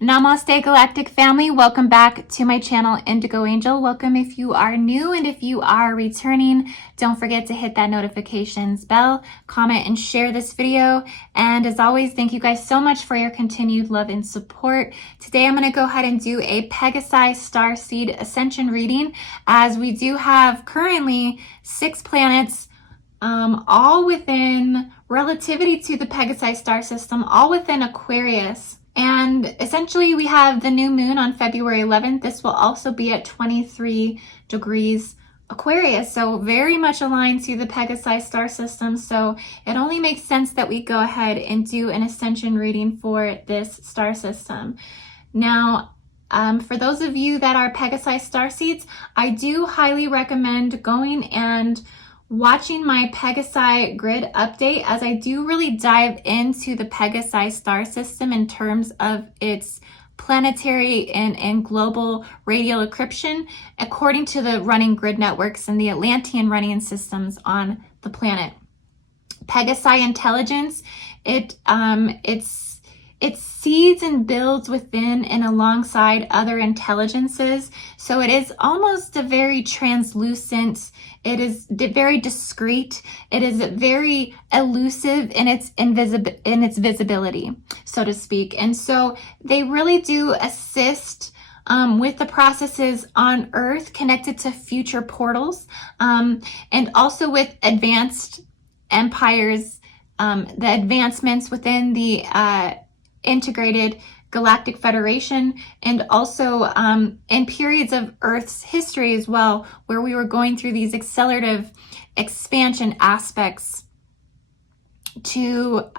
Namaste Galactic family, welcome back to my channel Indigo Angel. Welcome if you are new, and if you are returning, don't forget to hit that notifications bell, comment and share this video. And as always, thank you guys so much for your continued love and support. Today I'm going to go ahead and do a Pegasus Starseed Ascension reading, as we do have currently 6 planets all within relativity to the Pegasus star system, all within Aquarius. And essentially we have the new moon on February 11th. This will also be at 23 degrees Aquarius, so very much aligned to the Pegasus star system. So it only makes sense that we go ahead and do an ascension reading for this star system. Now, for those of you that are Pegasus Starseeds, I do highly recommend going and watching my Pegasi grid update, as I do really dive into the Pegasus star system in terms of its planetary and global radial encryption according to the running grid networks and the Atlantean running systems on the planet. Pegasi intelligence, it seeds and builds within and alongside other intelligences. So it is almost a very translucent, it is very discreet, it is very elusive in its visibility, so to speak. And so they really do assist with the processes on Earth connected to future portals, and also with advanced empires, the advancements within the integrated Galactic Federation, and also in periods of Earth's history as well, where we were going through these accelerative expansion aspects to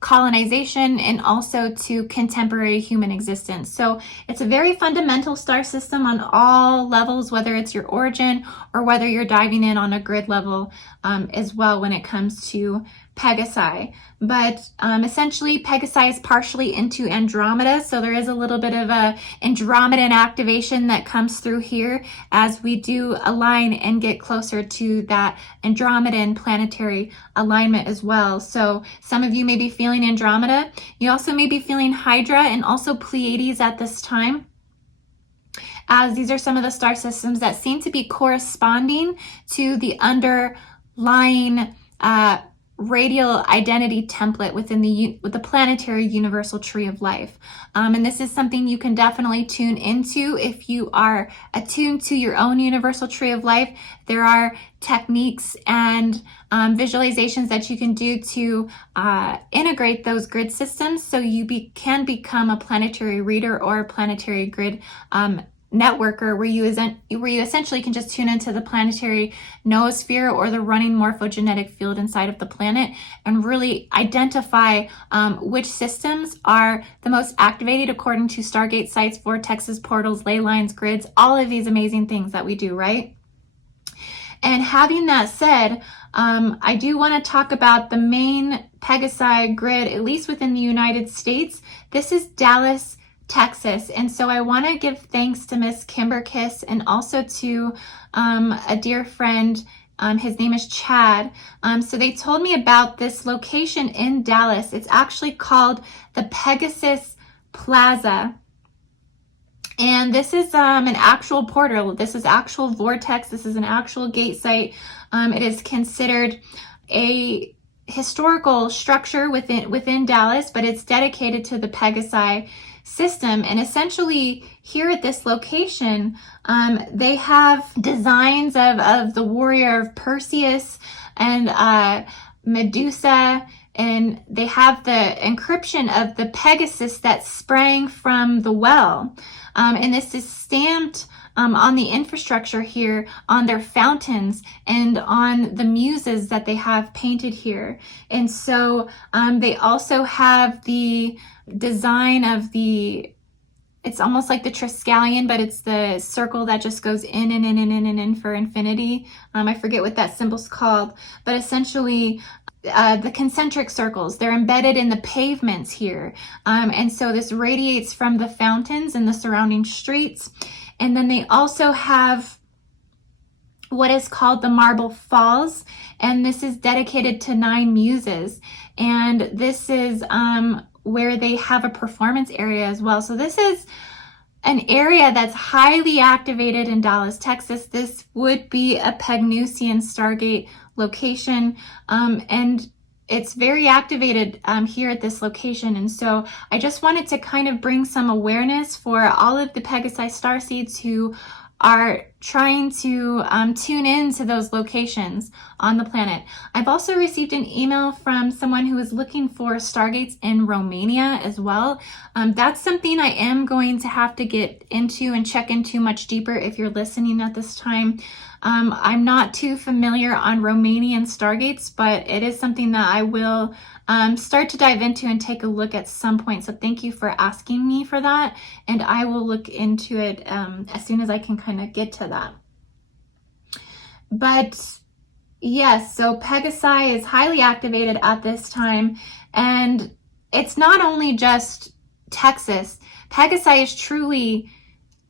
colonization and also to contemporary human existence. So it's a very fundamental star system on all levels, whether it's your origin or whether you're diving in on a grid level as well when it comes to Pegasi. But essentially Pegasi is partially into Andromeda, so there is a little bit of a Andromedan activation that comes through here as we do align and get closer to that Andromedan planetary alignment as well. So some of you may be feeling Andromeda. You also may be feeling Hydra and also Pleiades at this time, as these are some of the star systems that seem to be corresponding to the underlying radial identity template within the planetary universal tree of life. And this is something you can definitely tune into if you are attuned to your own universal tree of life. There are techniques and visualizations that you can do to integrate those grid systems, so you can become a planetary reader or a planetary grid networker, where you essentially can just tune into the planetary noosphere or the running morphogenetic field inside of the planet and really identify which systems are the most activated according to Stargate sites, vortexes, portals, ley lines, grids, all of these amazing things that we do, right? And having that said, I do want to talk about the main Pegasi grid, at least within the United States. This is Dallas, Texas. And so I want to give thanks to Miss Kimber Kiss and also to a dear friend. His name is Chad. So they told me about this location in Dallas. It's actually called the Pegasus Plaza. And this is an actual portal. This is actual Vortex. This is an actual gate site. It is considered a historical structure within Dallas, but it's dedicated to the Pegasi system. And essentially here at this location, they have designs of the warrior of Perseus and Medusa, and they have the encryption of the Pegasus that sprang from the well. And this is stamped on the infrastructure here, on their fountains, and on the muses that they have painted here. And so they also have the design of it's almost like the Triskelion, but it's the circle that just goes in and in and in and in for infinity. I forget what that symbol's called, but essentially the concentric circles, they're embedded in the pavements here. And so this radiates from the fountains and the surrounding streets. And then they also have what is called the Marble Falls, and this is dedicated to 9 muses. And this is where they have a performance area as well. So this is an area that's highly activated in Dallas, Texas. This would be a Pegnusian Stargate location, and it's very activated here at this location. And so I just wanted to kind of bring some awareness for all of the Pegasus Starseeds who are trying to tune in to those locations on the planet. I've also received an email from someone who is looking for Stargates in Romania as well. That's something I am going to have to get into and check into much deeper if you're listening at this time. I'm not too familiar on Romanian Stargates, but it is something that I will start to dive into and take a look at some point. So thank you for asking me for that, and I will look into it as soon as I can kind of get to that. But yes, so Pegasi is highly activated at this time, and it's not only just Texas. Pegasi is truly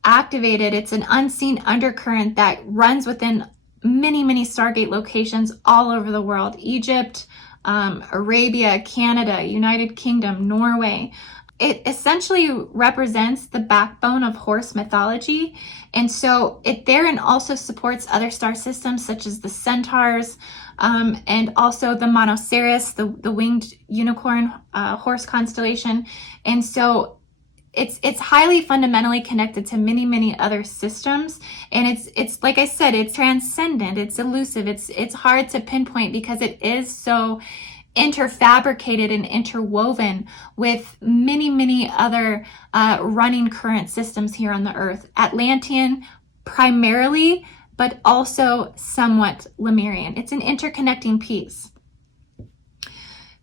activated. It's an unseen undercurrent that runs within many, many Stargate locations all over the world. Egypt, Arabia, Canada, United Kingdom, Norway. It essentially represents the backbone of Horse mythology. And so it therein also supports other star systems such as the Centaurs, and also the Monoceros, the winged unicorn horse constellation. And so it's highly fundamentally connected to many, many other systems. And it's like I said, it's transcendent, it's elusive, it's hard to pinpoint because it is so interfabricated and interwoven with many, many other running current systems here on the Earth. Atlantean primarily, but also somewhat Lemurian. It's an interconnecting piece.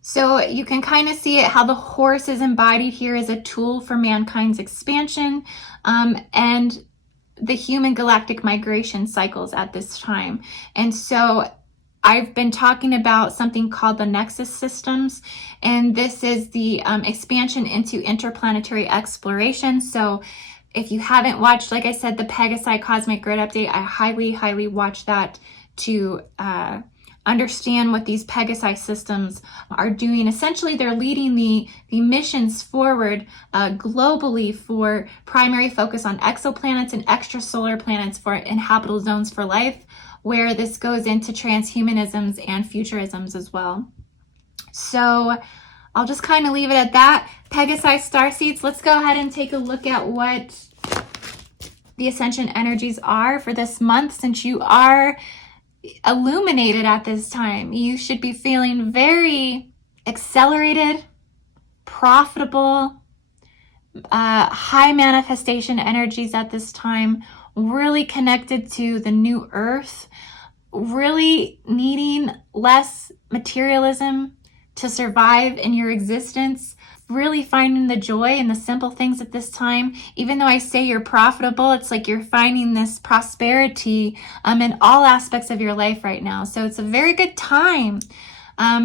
So you can kind of see it, how the horse is embodied here as a tool for mankind's expansion, and the human galactic migration cycles at this time. And so I've been talking about something called the Nexus systems, and this is the expansion into interplanetary exploration. So if you haven't watched, like I said, the Pegasi Cosmic Grid Update, I highly, highly watch that to understand what these Pegasi systems are doing. Essentially, they're leading the missions forward globally for primary focus on exoplanets and extrasolar planets for habitable zones for life, where this goes into transhumanisms and futurisms as well. So I'll just kind of leave it at that. Pegasus Starseeds, let's go ahead and take a look at what the Ascension energies are for this month. Since you are illuminated at this time, you should be feeling very accelerated, profitable, high manifestation energies at this time, really connected to the new earth, really needing less materialism to survive in your existence, really finding the joy in the simple things at this time. Even though I say you're profitable, it's like you're finding this prosperity in all aspects of your life right now. So it's a very good time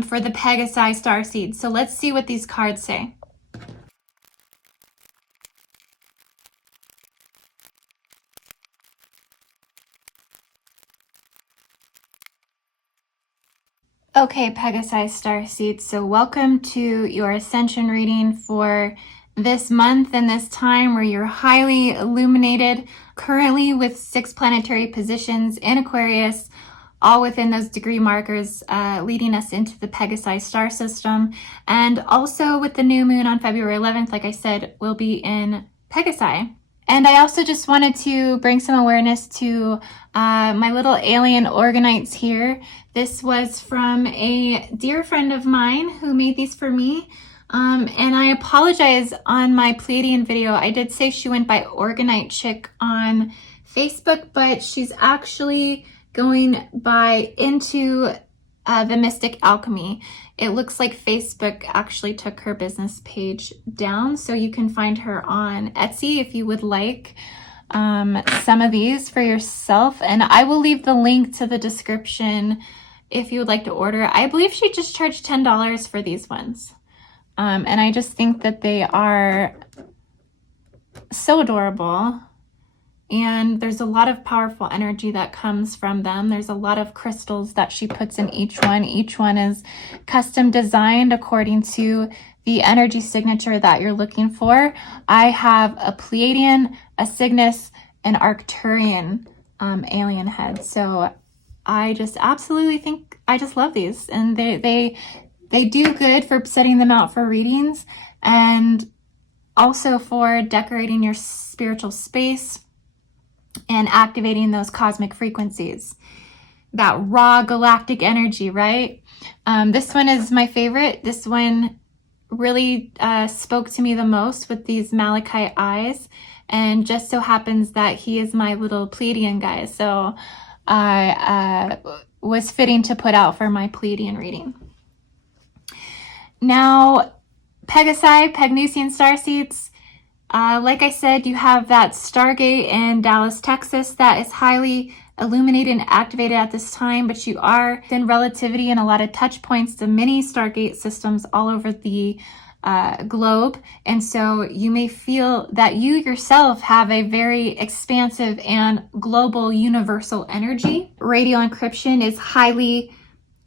for the Pegasus Starseed. So let's see what these cards say. Okay, Pegasus Starseed, so welcome to your Ascension reading for this month and this time where you're highly illuminated, currently with 6 planetary positions in Aquarius, all within those degree markers leading us into the Pegasus star system. And also with the new moon on February 11th, like I said, we'll be in Pegasi. And I also just wanted to bring some awareness to my little alien organites here. This was from a dear friend of mine who made these for me. And I apologize, on my Pleiadian video, I did say she went by Orgonite Chick on Facebook, but she's actually going by Into the Mystic Alchemy. It looks like Facebook actually took her business page down, so you can find her on Etsy if you would like some of these for yourself. And I will leave the link to the description if you would like to order. I believe she just charged $10 for these ones. And I just think that they are so adorable. and there's a lot of powerful energy that comes from them. There's a lot of crystals that she puts in each one. Each one is custom designed according to the energy signature that you're looking for. I have a Pleiadian, a Cygnus, an Arcturian alien head. So I just absolutely think, I just love these, and they do good for setting them out for readings, and also for decorating your spiritual space and activating those cosmic frequencies, that raw galactic energy, right? This one is my favorite. This one really spoke to me the most with these malachite eyes, and just so happens that he is my little Pleiadian guy. So I was fitting to put out for my Pleiadian reading. Now, Pegasi, Pegasus Starseeds, like I said, you have that Stargate in Dallas, Texas that is highly illuminated and activated at this time, but you are in relativity and a lot of touch points to many Stargate systems all over the globe. And so you may feel that you yourself have a very expansive and global universal energy. Radio encryption is highly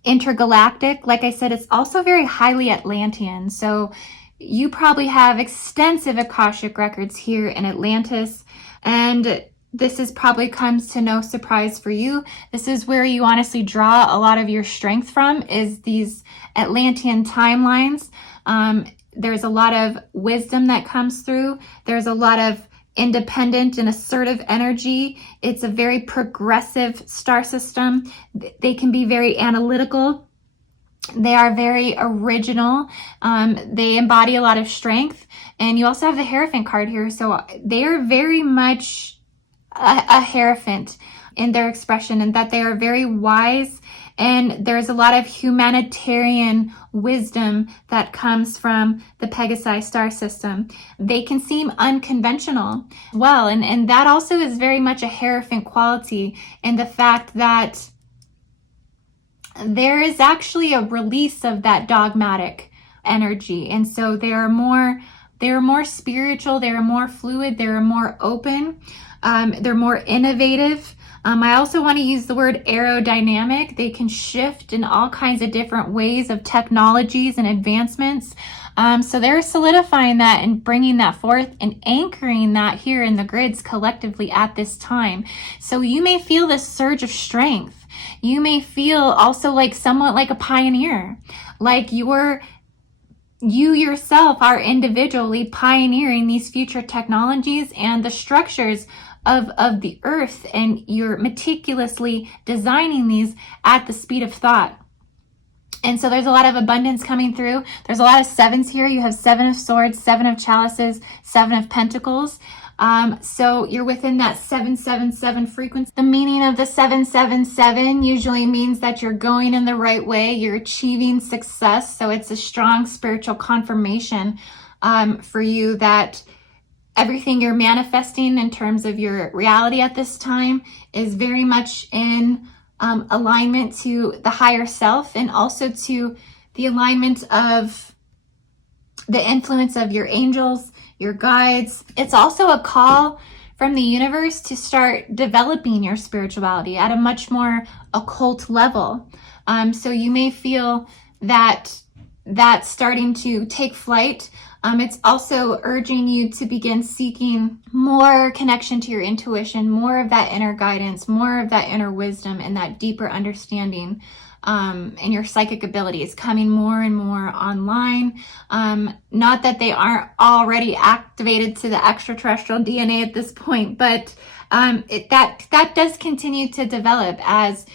intergalactic. Like I said, it's also very highly Atlantean. So you probably have extensive Akashic records here in Atlantis, and this is probably comes to no surprise for you. This is where you honestly draw a lot of your strength from, is these Atlantean timelines. There's a lot of wisdom that comes through. There's a lot of independent and assertive energy. It's a very progressive star system. They can be very analytical. They are very original. They embody a lot of strength. And you also have the Hierophant card here. So they are very much a Hierophant in their expression, and that they are very wise. And there's a lot of humanitarian wisdom that comes from the Pegasi star system. They can seem unconventional well. And that also is very much a Hierophant quality, in the fact that there is actually a release of that dogmatic energy. And so they are more spiritual, they are more fluid, they are more open, they're more innovative. I also want to use the word aerodynamic. They can shift in all kinds of different ways of technologies and advancements. So they're solidifying that and bringing that forth and anchoring that here in the grids collectively at this time. So you may feel this surge of strength. You may feel also like somewhat like a pioneer, like you yourself are individually pioneering these future technologies and the structures of the earth, and you're meticulously designing these at the speed of thought. And so there's a lot of abundance coming through. There's a lot of sevens here. You have 7 of swords, 7 of chalices, 7 of pentacles. So you're within that 777 frequency. The meaning of the 777 usually means that you're going in the right way. You're achieving success. So it's a strong spiritual confirmation for you that everything you're manifesting in terms of your reality at this time is very much in alignment to the higher self, and also to the alignment of the influence of your angels, your guides. It's also a call from the universe to start developing your spirituality at a much more occult level. So you may feel that that's starting to take flight. It's also urging you to begin seeking more connection to your intuition, more of that inner guidance, more of that inner wisdom, and that deeper understanding, and your psychic abilities coming more and more online. Not that they aren't already activated to the extraterrestrial DNA at this point, but that does continue to develop as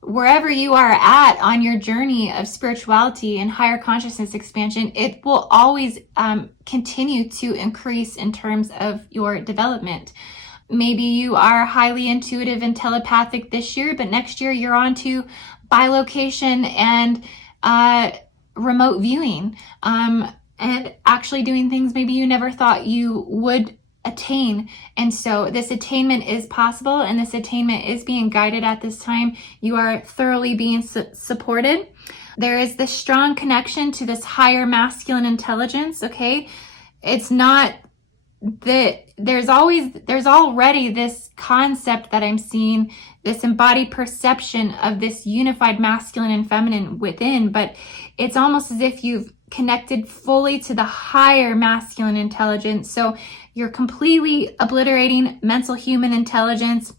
wherever you are at on your journey of spirituality and higher consciousness expansion. It will always continue to increase in terms of your development. Maybe you are highly intuitive and telepathic this year, but next year you're on to bilocation and remote viewing, and actually doing things maybe you never thought you would attain. And so this attainment is possible, and this attainment is being guided at this time. You are thoroughly being supported. There is this strong connection to this higher masculine intelligence, okay? It's not there's already this concept that I'm seeing, this embodied perception of this unified masculine and feminine within, but it's almost as if you've connected fully to the higher masculine intelligence. So you're completely obliterating mental human intelligence.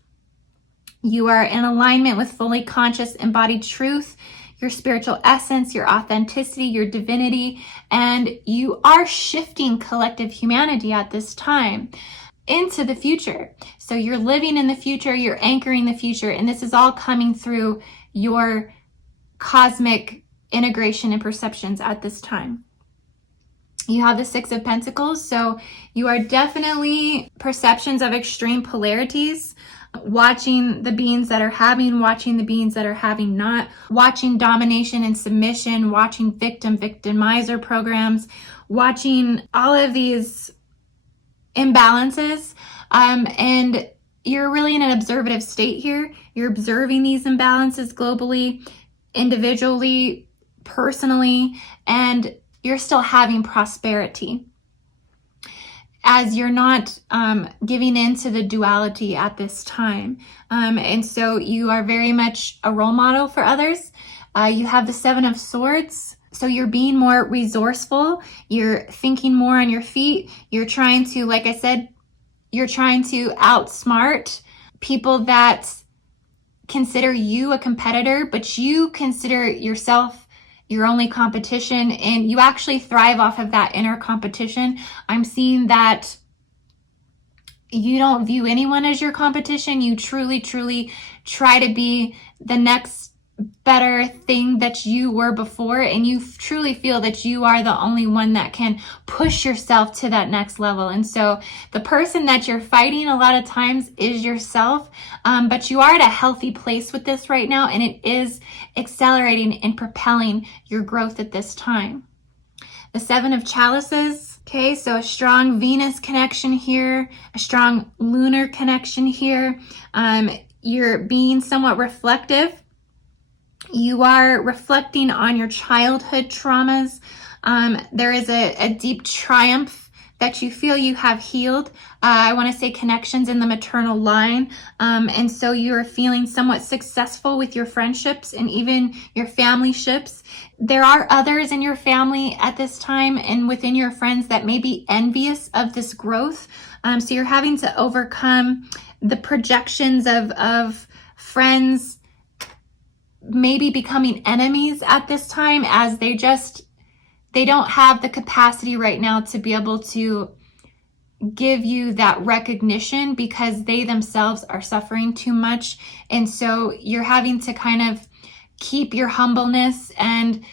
You are in alignment with fully conscious embodied truth, your spiritual essence, your authenticity, your divinity, and you are shifting collective humanity at this time into the future. So you're living in the future, you're anchoring the future, and this is all coming through your cosmic integration and perceptions at this time. You have the Six of Pentacles, so you are definitely perceptions of extreme polarities, watching the beings that are having, watching the beings that are having not, watching domination and submission, watching victimizer programs, watching all of these imbalances, and you're really in an observative state here. You're observing these imbalances globally, individually, personally, and you're still having prosperity as you're not giving into the duality at this time. And so you are very much a role model for others. You have the Seven of Swords. So you're being more resourceful. You're thinking more on your feet. You're trying to, like I said, you're trying to outsmart people that consider you a competitor, but you consider yourself your only competition, and you actually thrive off of that inner competition. I'm seeing that you don't view anyone as your competition. You truly, truly try to be the next better thing that you were before, and you truly feel that you are the only one that can push yourself to that next level. And so the person that you're fighting a lot of times is yourself, but you are at a healthy place with this right now, and it is accelerating and propelling your growth at this time. The Seven of Chalices. Okay, so a strong Venus connection here, a strong lunar connection here. You're being somewhat reflective. You are reflecting on your childhood traumas. There is a deep triumph that you feel you have healed. I want to say connections in the maternal line. And so you're feeling somewhat successful with your friendships and even your family ships. There are others in your family at this time and within your friends that may be envious of this growth. So you're having to overcome the projections of friends maybe becoming enemies at this time, as they don't have the capacity right now to be able to give you that recognition because they themselves are suffering too much. And so you're having to kind of keep your humbleness and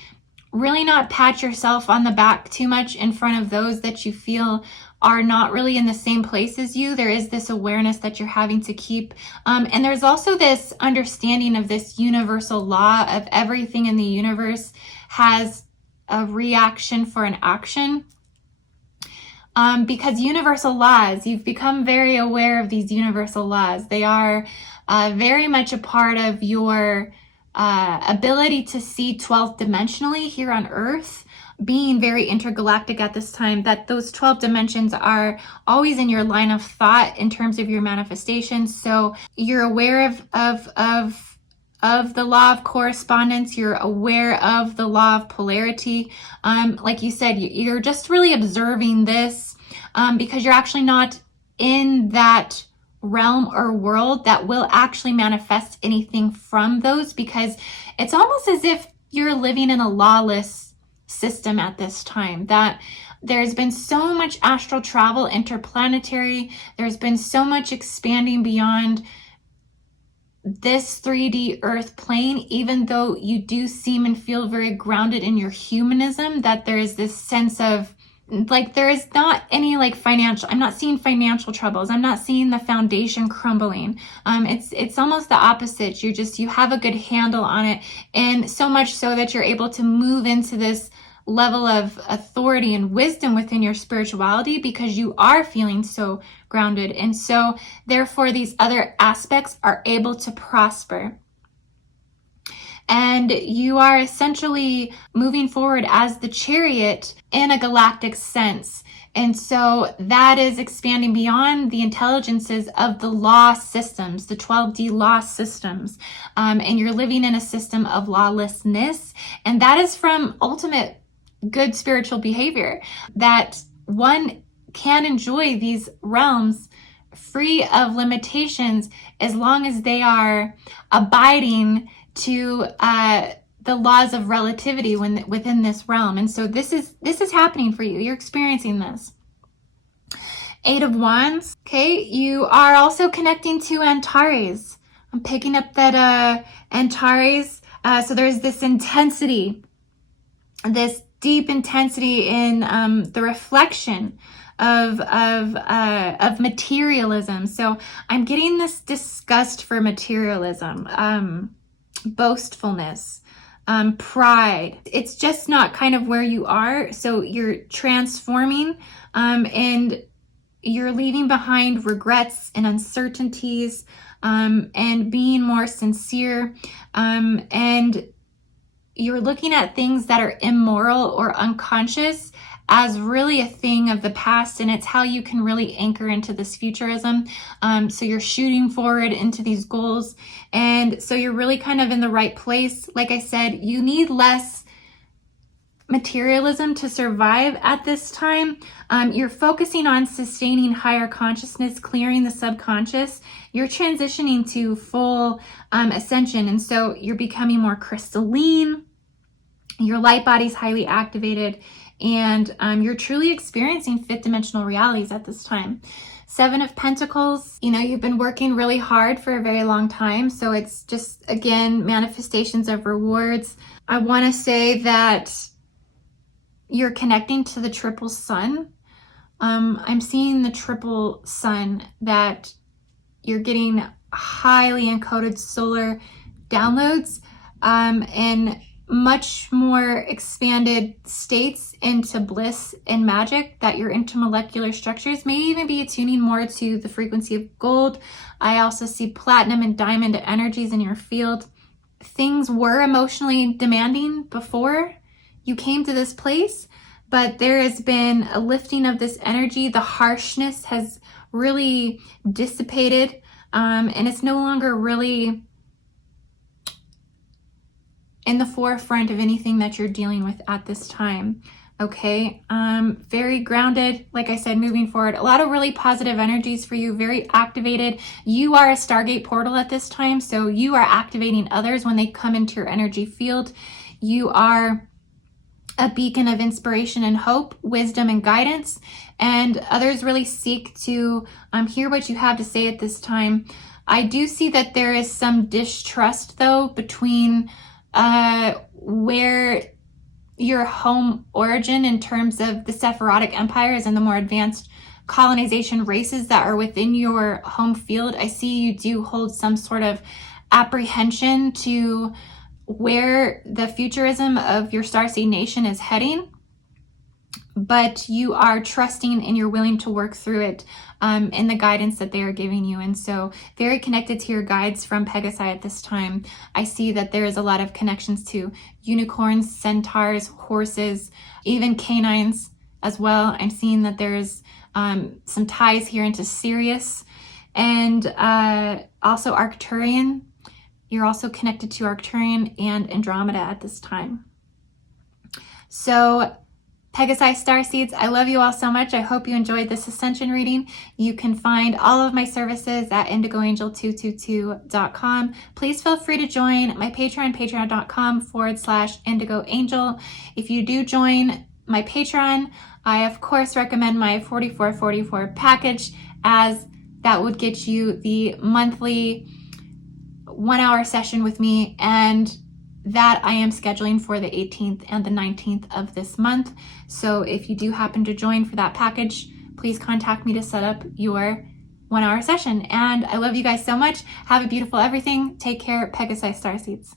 really not pat yourself on the back too much in front of those that you feel are not really in the same place as you. There is this awareness that you're having to keep. And there's also this understanding of this universal law of everything in the universe has a reaction for an action. Because universal laws, you've become very aware of these universal laws. They are very much a part of your ability to see 12th dimensionally here on Earth, being very intergalactic at this time, that those 12 dimensions are always in your line of thought in terms of your manifestations. So you're aware of the law of correspondence. You're aware of the law of polarity. Like you said, you're just really observing this because you're actually not in that realm or world that will actually manifest anything from those, because it's almost as if you're living in a lawless system at this time, that there's been so much astral travel, interplanetary, there's been so much expanding beyond this 3D earth plane, even though you do seem and feel very grounded in your humanism, that there is this sense of like there is not any like financial, I'm not seeing financial troubles, I'm not seeing the foundation crumbling. It's almost the opposite. You have a good handle on it, and so much so that you're able to move into this level of authority and wisdom within your spirituality because you are feeling so grounded. And so therefore these other aspects are able to prosper. And you are essentially moving forward as the chariot in a galactic sense. And so that is expanding beyond the intelligences of the law systems, the 12D law systems. And you're living in a system of lawlessness. And that is from ultimate good spiritual behavior, that one can enjoy these realms free of limitations as long as they are abiding to the laws of relativity within this realm. And so this is happening for you. You're experiencing this. 8 of Wands. Okay, you are also connecting to Antares. I'm picking up that Antares. So there's this intensity, this deep intensity in the reflection of materialism. So I'm getting this disgust for materialism, boastfulness, pride. It's just not kind of where you are. So you're transforming, and you're leaving behind regrets and uncertainties, and being more sincere, and you're looking at things that are immoral or unconscious as really a thing of the past, and it's how you can really anchor into this futurism. So you're shooting forward into these goals, and so you're really kind of in the right place. Like I said, you need less materialism to survive at this time. You're focusing on sustaining higher consciousness, clearing the subconscious. You're transitioning to full ascension, and so you're becoming more crystalline. Your light body's highly activated, and you're truly experiencing fifth dimensional realities at this time. 7 of Pentacles, you've been working really hard for a very long time. So it's just, again, manifestations of rewards. I want to say that you're connecting to the triple sun. I'm seeing the triple sun, that you're getting highly encoded solar downloads, and much more expanded states into bliss and magic, that your intermolecular structures may even be attuning more to the frequency of gold. I also see platinum and diamond energies in your field. Things were emotionally demanding before you came to this place, but there has been a lifting of this energy. The harshness has really dissipated, and it's no longer really in the forefront of anything that you're dealing with at this time. Okay, very grounded, like I said, moving forward. A lot of really positive energies for you, very activated. You are a Stargate portal at this time, so you are activating others when they come into your energy field. You are a beacon of inspiration and hope, wisdom and guidance, and others really seek to hear what you have to say at this time. I do see that there is some distrust, though, between where your home origin in terms of the Sephirotic empires and the more advanced colonization races that are within your home field. I see you do hold some sort of apprehension to where the futurism of your Starseed nation is heading, but you are trusting and you're willing to work through it in the guidance that they are giving you. And so very connected to your guides from Pegasi at this time. I see that there is a lot of connections to unicorns, centaurs, horses, even canines as well. I'm seeing that there's some ties here into Sirius, and also Arcturian. You're also connected to Arcturian and Andromeda at this time. So Pegasus Starseeds, I love you all so much. I hope you enjoyed this Ascension reading. You can find all of my services at indigoangel222.com. Please feel free to join my Patreon, patreon.com/indigoangel. If you do join my Patreon, I of course recommend my 4444 package, as that would get you the monthly 1-hour session with me, and that I am scheduling for the 18th and the 19th of this month. So if you do happen to join for that package, please contact me to set up your 1-hour session. And I love you guys so much. Have a beautiful everything. Take care, Pegasus Starseeds.